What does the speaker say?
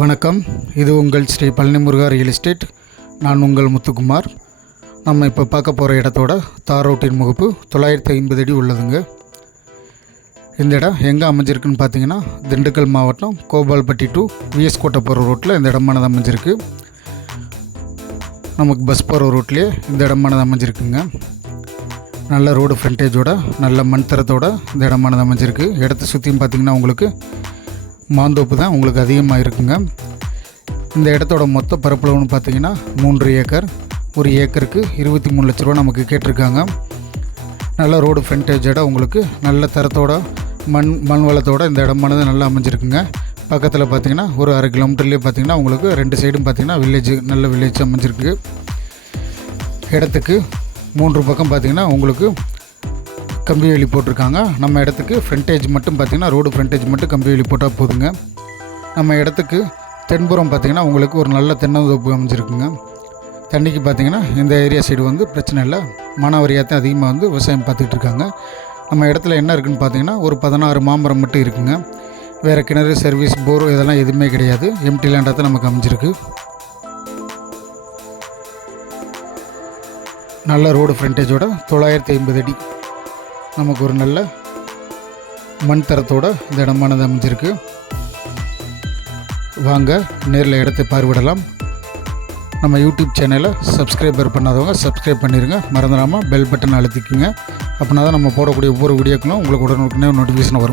வணக்கம். இது உங்கள் ஸ்ரீ பழனி முருகா ரியல் எஸ்டேட். நான் உங்கள் முத்துக்குமார். நம்ம இப்போ பார்க்க போகிற இடத்தோட தார் ரோட்டின் முகப்பு தொள்ளாயிரத்தி ஐம்பது அடி உள்ளதுங்க. இந்த இடம் எங்கே அமைஞ்சிருக்குன்னு பார்த்தீங்கன்னா திண்டுக்கல் மாவட்டம் கோபால்பட்டி டு விஎஸ் கோட்டை போகிற ரோட்டில் இந்த இடமானது அமைஞ்சிருக்கு. நமக்கு பஸ் போகிற ரோட்லேயே இந்த இடமானது அமைஞ்சிருக்குங்க. நல்ல ரோடு ஃப்ரண்டேஜோட நல்ல மண் தரத்தோட இந்த இடமானது அமைஞ்சிருக்கு. இடத்த சுற்றியும் பார்த்தீங்கன்னா உங்களுக்கு மாந்தோப்பு தான் உங்களுக்கு அதிகமாக இருக்குங்க. இந்த இடத்தோட மொத்த பரப்பளவுன்னு பார்த்தீங்கன்னா மூன்று ஏக்கர். ஒரு ஏக்கருக்கு இருபத்தி மூணு லட்ச ரூபா நமக்கு கேட்டிருக்காங்க. நல்ல ரோடு ஃப்ரண்டேஜோட உங்களுக்கு நல்ல தரத்தோட மண் மண் வளத்தோட இந்த இடமானது நல்லா அமைஞ்சிருக்குங்க. பக்கத்தில் பார்த்தீங்கன்னா ஒரு அரை கிலோமீட்டர்லேயே பார்த்தீங்கன்னா உங்களுக்கு ரெண்டு சைடும் பார்த்தீங்கன்னா வில்லேஜ் நல்ல வில்லேஜ் அமைஞ்சிருக்கு. இடத்துக்கு மூன்று பக்கம் பார்த்தீங்கன்னா உங்களுக்கு கம்பி வேலி போட்டிருக்காங்க. நம்ம இடத்துக்கு ஃப்ரண்டேஜ் மட்டும் பார்த்தீங்கன்னா ரோடு ஃப்ரண்டேஜ் மட்டும் கம்பி வேலி போட்டால் போதுங்க. நம்ம இடத்துக்கு தென்புறம் பார்த்தீங்கன்னா உங்களுக்கு ஒரு நல்ல தென்னந்தோப்பு அமைஞ்சிருக்குங்க. தண்ணிக்கு பார்த்தீங்கன்னா இந்த ஏரியா சைடு வந்து பிரச்சனை இல்லை. மானாவாரியாத்தான் அதிகமாக வந்து விவசாயம் பார்த்துக்கிட்டு இருக்காங்க. நம்ம இடத்துல என்ன இருக்குதுன்னு பார்த்தீங்கன்னா ஒரு பதினாறு மாமரம் மட்டும் இருக்குங்க. வேறு கிணறு சர்வீஸ் போர் இதெல்லாம் எதுவுமே கிடையாது. எம்டி லேண்டாக தான் நமக்கு அமைஞ்சிருக்கு. நல்ல ரோடு ஃப்ரண்டேஜோட தொள்ளாயிரத்தி ஐம்பது அடி. நமக்கு ஒரு நல்ல மண் தரத்தோட இந்த இடமானது அமைஞ்சிருக்கு. வாங்க நேரில் இடத்தை பார்வையிடலாம். நம்ம யூடியூப் சேனலை சப்ஸ்கிரைபர் பண்ணாதவங்க சப்ஸ்கிரைப் பண்ணிடுங்க மறந்துடாமல் பெல் பட்டன் அழுத்திக்குங்க. அப்படின்னா தான் நம்ம போடக்கூடிய ஒவ்வொரு வீடியோக்களும் உங்களுக்கு உடனுக்குனே நோட்டிஃபிகேஷன் வரும்.